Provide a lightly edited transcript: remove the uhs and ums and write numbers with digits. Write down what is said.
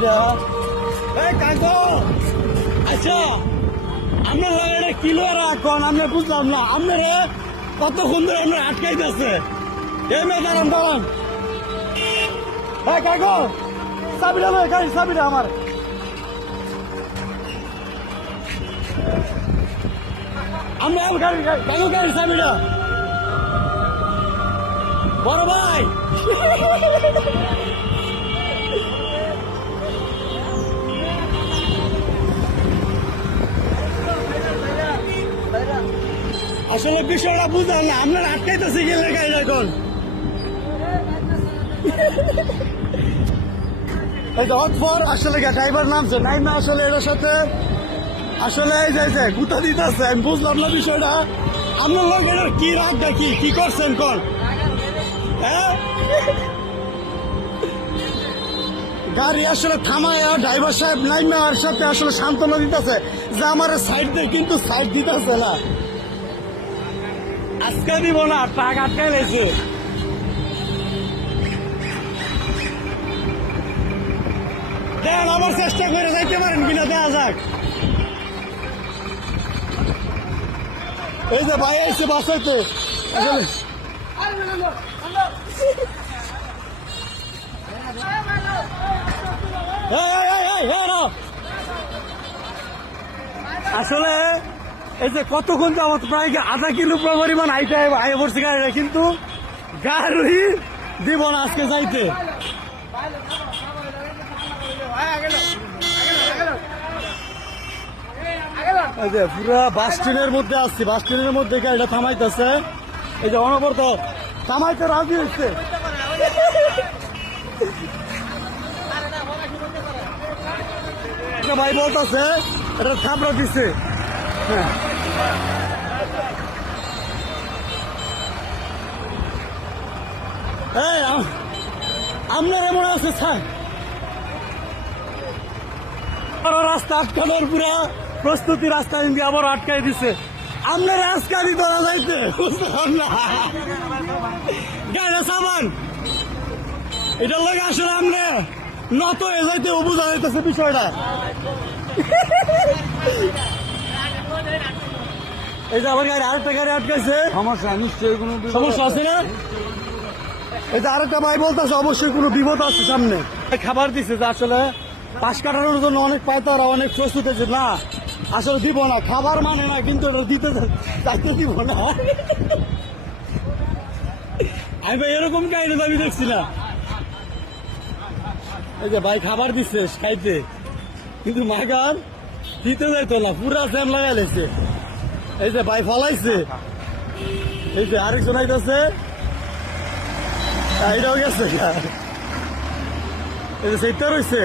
চাবিটা। এই কাকু, আচ্ছা আপনার লাগে কিলো রাখন আমি বুঝলাম না, আপনারে কতক্ষণ ধরে আপনার আটকাইতেছে। এই মেয়ে দাঁড়ান দাঁড়ান। হ্যাঁ কাকু, চাবিটা গাড়ি চাবিটা আমার। আমরা গাড়ি কাকু গাড়ির চাবিটা। বড় ভাই আসলে বিষয়টা বুঝলাম না, আপনার আটকাইতেছে গেলে গাড়ি এখন। আসলে ড্রাইভার নামছে নাই না, আসলে এটার সাথে আসলে এই যে গুতা দিতেছে, আমি বুঝলাম না বিষয়টা। আপনার লোক এটার কি রাগটা কি করছেন কোন? হ্যাঁ গাড়ি আসলে থামায় ড্রাইভার সাহেব নাইমার সাথে আসলে সান্ত্বনা দিতেছে যে আমার সাইড দিয়ে, কিন্তু সাইড দিতেছে না। আজকে দিব না, ট্রাক আটকাই লেছে। দেন আবার চেষ্টা করে যাইতে পারেন কিনা দেখা যাক। এই যে ভাই এসে বাসাইতে আসলে আসলে এই যে কতক্ষণ যাবত প্রায় আধা কিলো পরিমাণ আইয়ে পড়ছে গাড়িটা, কিন্তু গাড়ি দিব না আজকে যাইতে। এই যে পুরা বাস স্ট্যান্ডের মধ্যে আসছি, বাস স্ট্যান্ডের মধ্যে গাড়িটা থামাইতেছে। এই যে অনবরত থামাইতে রাজি হচ্ছে। ভাই বলতেছে এটা থাপড়া দিচ্ছে। হ্যাঁ আপনার এমন আছে স্যার, রাস্তা আটকানোর পুরা প্রস্তুতি, রাস্তা কিন্তু আবার আটকাই দিছে। আপনার রাজকারি ধরা যাইতে বুঝলাম না, গাড়িটা সামান এটার লোক আসলে আপনি নত হয়ে যাইতে বোঝা যাইতেছে বিষয়টা। এই যে আমার গাড়ি আরেকটা গাড়ি আটকাইছে, সমস্যা নিশ্চয়ই কোনো সমস্যা আছে না? এই যে আরেকটা ভাই বলতেছে অবশ্যই কোনো বিপদ আছে সামনে। খাবার দিছে যে আসলে পাশ কাটানোর জন্য অনেক পায়তারা অনেক প্রস্তুত হয়েছে, না আসলে দিব না, খাবার মানে না, কিন্তু এটা দিতে চাইতে দিব না। আমি ভাই এরকম কাহিনী আমি দেখছি না। এই যে ভাই খাবার দিচ্ছে খাইতে, কিন্তু মাগার দিতে যাইতো না, পুরা জ্যাম লাগাই লেছে। এই যে ভাই ফলাইছে, এই যে আরেকজন আইতেছে, এটাও গেছে, এই যে সেইটা রয়েছে।